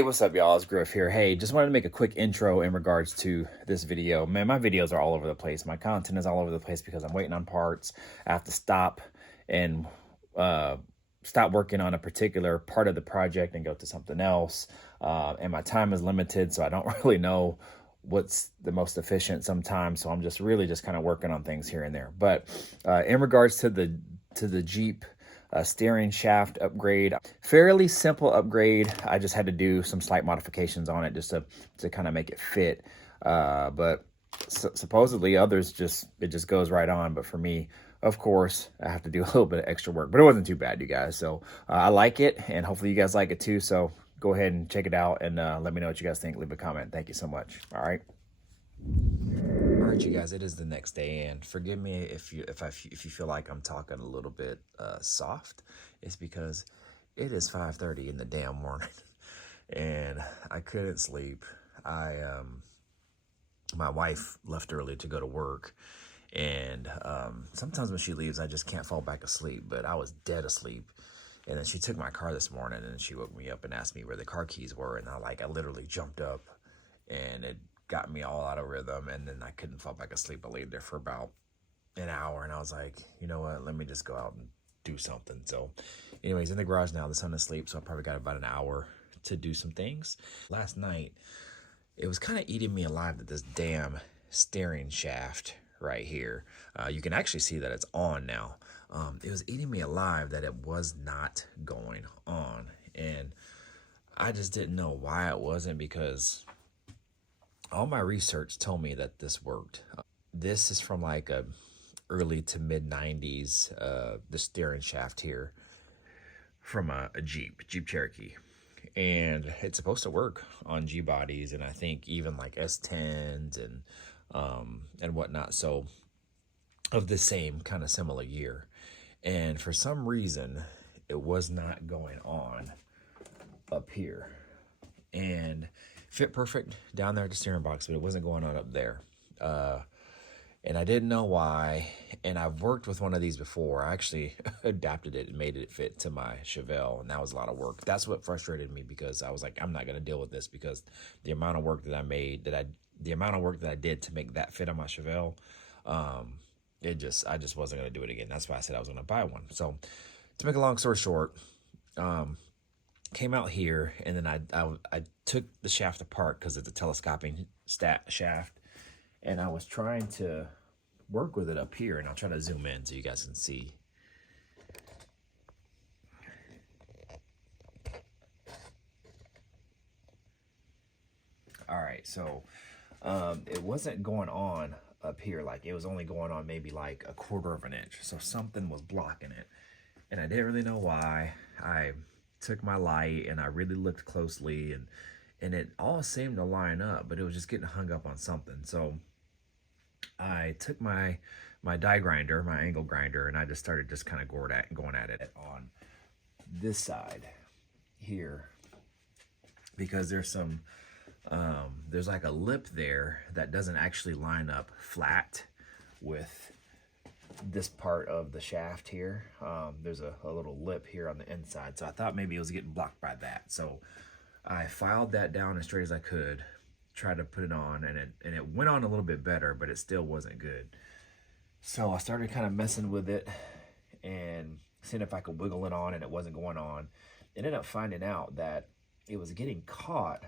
Hey, what's up, y'all? It's Griff here. Hey, just wanted to make a quick intro in regards to this video. Man, my videos are all over the place. My content is all over the place because I'm waiting on parts. I have to stop and stop working on a particular part of the project and go to something else. And my time is limited, so I don't really know what's the most efficient sometimes. So I'm just really just kind of working on things here and there. But in regards to the Jeep steering shaft upgrade, fairly simple upgrade. I just had to do some slight modifications on it just to kind of make it fit. But supposedly others it just goes right on. But for me, of course, I have to do a little bit of extra work, but it wasn't too bad, you guys. So I like it, and hopefully you guys like it too. So go ahead and check it out and let me know what you guys think. Leave a comment. Thank you so much. All right. All right, you guys, it is the next day, and forgive me if you feel like I'm talking a little bit soft. It's because it is 5:30 in the damn morning, and I couldn't sleep. My wife left early to go to work, and sometimes when she leaves, I just can't fall back asleep. But I was dead asleep, and then she took my car this morning, and she woke me up and asked me where the car keys were, and I literally jumped up, and it got me all out of rhythm, and then I couldn't fall back asleep. I laid there for about an hour, and I was like, you know what, let me just go out and do something. So anyways, in the garage now, the sun is asleep, so I probably got about an hour to do some things. Last night, it was kind of eating me alive that this damn steering shaft right here, you can actually see that it's on now. It was eating me alive that it was not going on, and I just didn't know why it wasn't, because all my research told me that this worked. This is from like a early to mid 90s, the steering shaft here from a Jeep Cherokee. And it's supposed to work on Gbodies, and I think even like S10s and whatnot. So of the same kind of similar year. And for some reason, it was not going on up here. And fit perfect down there at the steering box, but it wasn't going on up there. And I didn't know why. And I've worked with one of these before. I actually adapted it and made it fit to my Chevelle, and that was a lot of work. That's what frustrated me, because I was like, I'm not going to deal with this, because the amount of work that I did to make that fit on my Chevelle, I just wasn't going to do it again. That's why I said I was going to buy one. So to make a long story short, came out here, and then I took the shaft apart because it's a telescoping shaft, and I was trying to work with it up here, and I'll try to zoom in so you guys can see. All right, so it wasn't going on up here. Like, it was only going on maybe like a quarter of an inch, so something was blocking it, and I didn't really know why. I took my light and I really looked closely, and it all seemed to line up, but it was just getting hung up on something. So I took my die grinder, my angle grinder, and I just started just kind of going at it on this side here, because there's like a lip there that doesn't actually line up flat with this part of the shaft here. There's a little lip here on the inside, so I thought maybe it was getting blocked by that. So I filed that down as straight as I could, tried to put it on, and it went on a little bit better, but it still wasn't good. So I started kind of messing with it and seeing if I could wiggle it on, and it wasn't going on. And ended up finding out that it was getting caught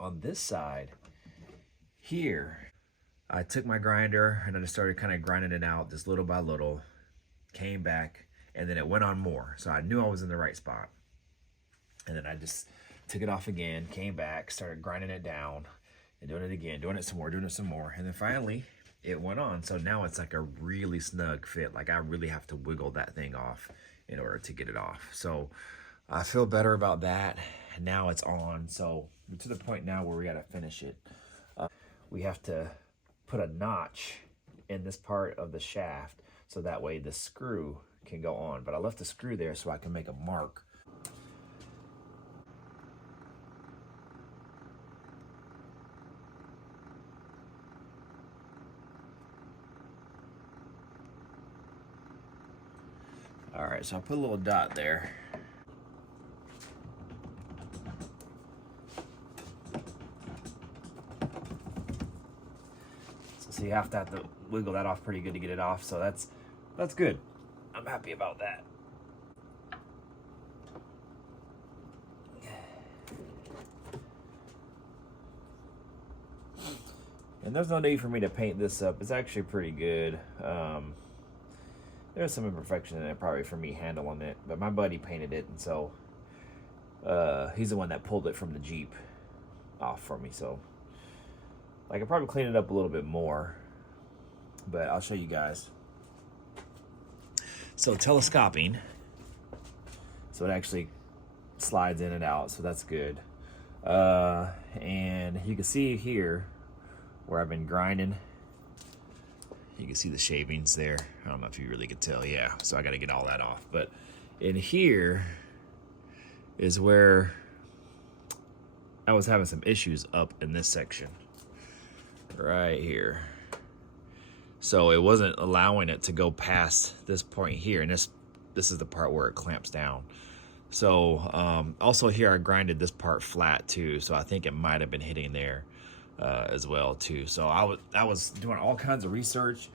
on this side here. I took my grinder and I just started kind of grinding it out just little by little, came back, and then it went on more. So I knew I was in the right spot. And then I just took it off again, came back, started grinding it down, and doing it again, doing it some more. And then finally, it went on. So now it's like a really snug fit. Like, I really have to wiggle that thing off in order to get it off. So I feel better about that. Now it's on. So we're to the point now where we got to finish it. We have to put a notch in this part of the shaft, so that way the screw can go on. But I left the screw there so I can make a mark. All right, so I put a little dot there. So you have to wiggle that off pretty good to get it off. So that's good. I'm happy about that. And there's no need for me to paint this up. It's actually pretty good. There's some imperfection in it probably for me handling it, but my buddy painted it, and so he's the one that pulled it from the Jeep off for me. So I could probably clean it up a little bit more, but I'll show you guys. So telescoping, so it actually slides in and out, so that's good. And you can see here where I've been grinding. You can see the shavings there. I don't know if you really could tell. Yeah, so I got to get all that off. But in here is where I was having some issues up in this section. Right here. So it wasn't allowing it to go past this point here. And this is the part where it clamps down. So also here I grinded this part flat too. So I think it might have been hitting there as well too. So I was doing all kinds of research,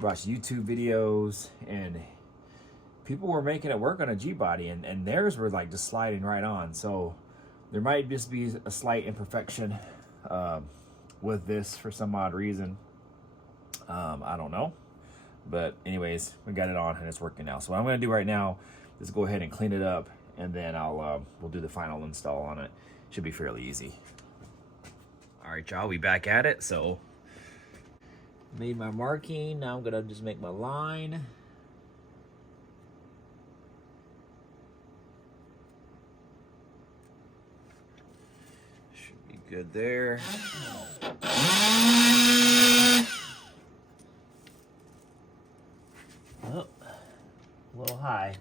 watched YouTube videos, and people were making it work on a Gbody, and theirs were like just sliding right on. So there might just be a slight imperfection with this for some odd reason. I don't know, but anyways, we got it on and it's working now. So what I'm going to do right now is go ahead and clean it up, and then we'll do the final install on it. Should be fairly easy. All right, y'all, we back at it. So made my marking. Now I'm gonna just make my line. Should be good there. Oh, a little high.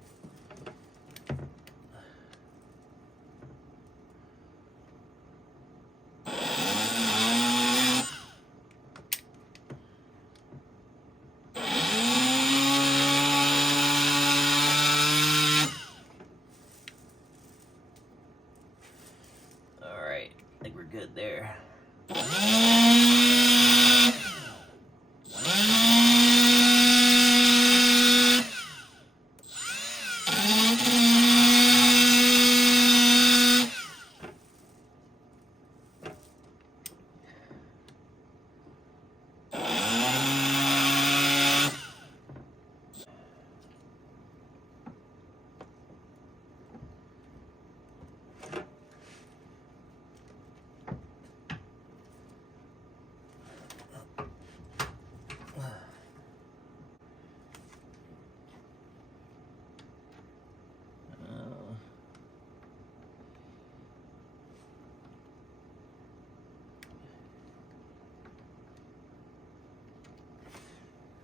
I think we're good there.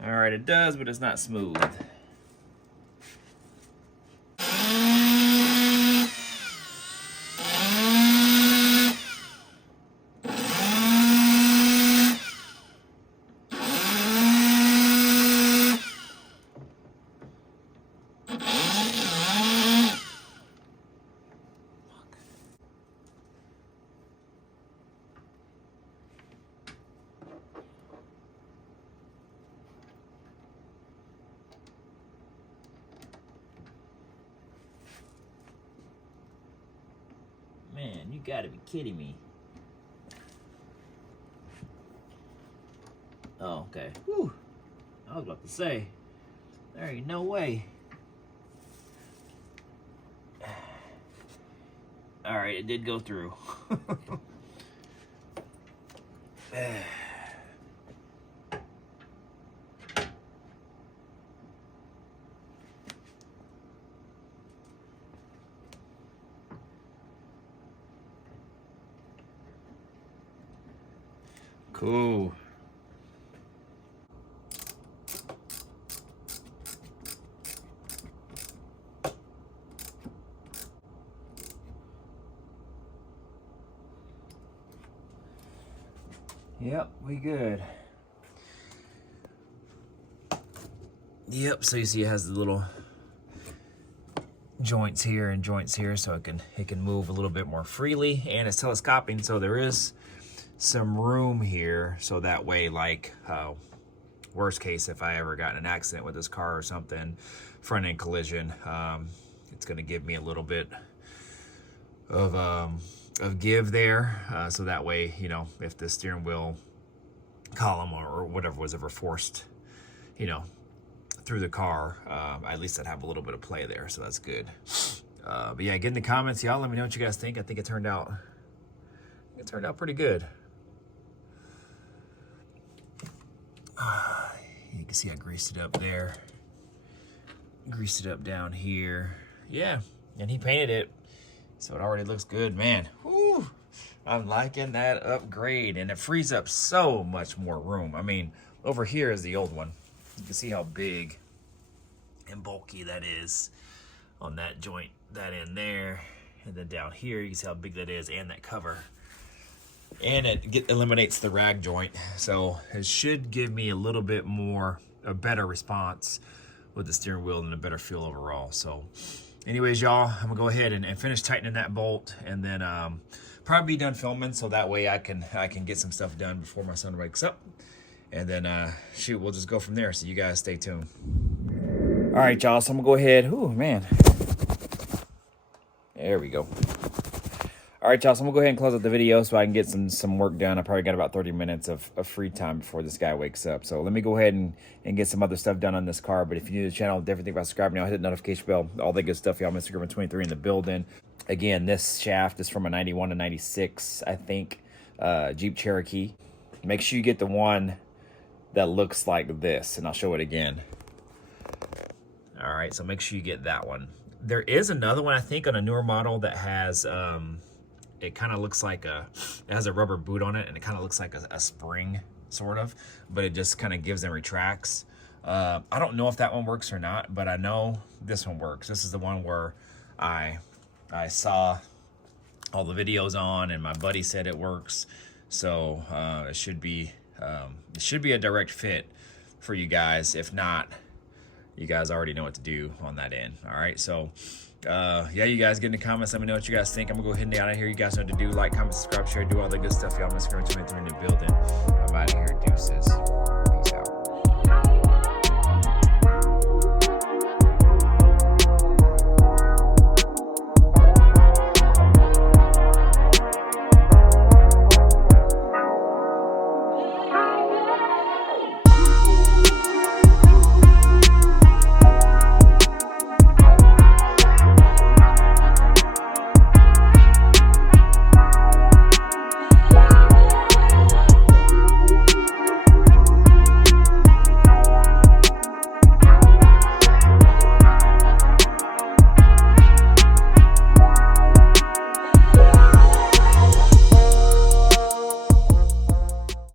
All right, it does, but it's not smooth. Man, you gotta be kidding me. Oh, okay. Whew. I was about to say, there ain't no way. All right, it did go through. Cool. Yep, we good. Yep, so you see it has the little joints here and joints here, so it can move a little bit more freely, and it's telescoping, so there is some room here, so that way, like, worst case, if I ever got in an accident with this car or something, front end collision, it's going to give me a little bit of give there, so that way, you know, if the steering wheel column or whatever was ever forced, you know, through the car, at least I'd have a little bit of play there, so that's good. But yeah, get in the comments, y'all. Let me know what you guys think. I think it turned out pretty good. You can see I greased it up there. Greased it up down here. Yeah, and he painted it, so it already looks good, man. Whew. I'm liking that upgrade, and it frees up so much more room. I mean, over here is the old one. You can see how big and bulky that is on that joint, that in there, and then down here you can see how big that is, and that cover. And it eliminates the rag joint, so it should give me a better response with the steering wheel and a better feel overall. So anyways, y'all, I'm gonna go ahead and finish tightening that bolt, and then probably be done filming, so that way I can get some stuff done before my son wakes up, and then shoot, we'll just go from there. So you guys stay tuned. All right, y'all, so I'm gonna go ahead. Ooh, man, there we go. All right, y'all, so I'm gonna go ahead and close out the video so I can get some work done. I probably got about 30 minutes of free time before this guy wakes up. So let me go ahead and get some other stuff done on this car. But if you're new to the channel, definitely think about subscribing now, hit the notification bell, all that good stuff, y'all. Mr. Griffin 23 in the building. Again, this shaft is from a 91 to 96, I think, Jeep Cherokee. Make sure you get the one that looks like this, and I'll show it again. All right, so make sure you get that one. There is another one, I think, on a newer model that has... it kind of looks like it has a rubber boot on it, and it kind of looks like a spring, sort of, but it just kind of gives and retracts. I don't know if that one works or not, but I know this one works. This is the one where I saw all the videos on, and my buddy said it works. So it should be a direct fit for you guys. If not, you guys already know what to do on that end. All right, so yeah, you guys get in the comments, let me know what you guys think. I'm gonna go ahead and get out of here. You guys know what to do: like, comment, subscribe, share, do all the good stuff, y'all. Mr. Griffin 23 in the building. I'm out of here. Deuces. Peace out.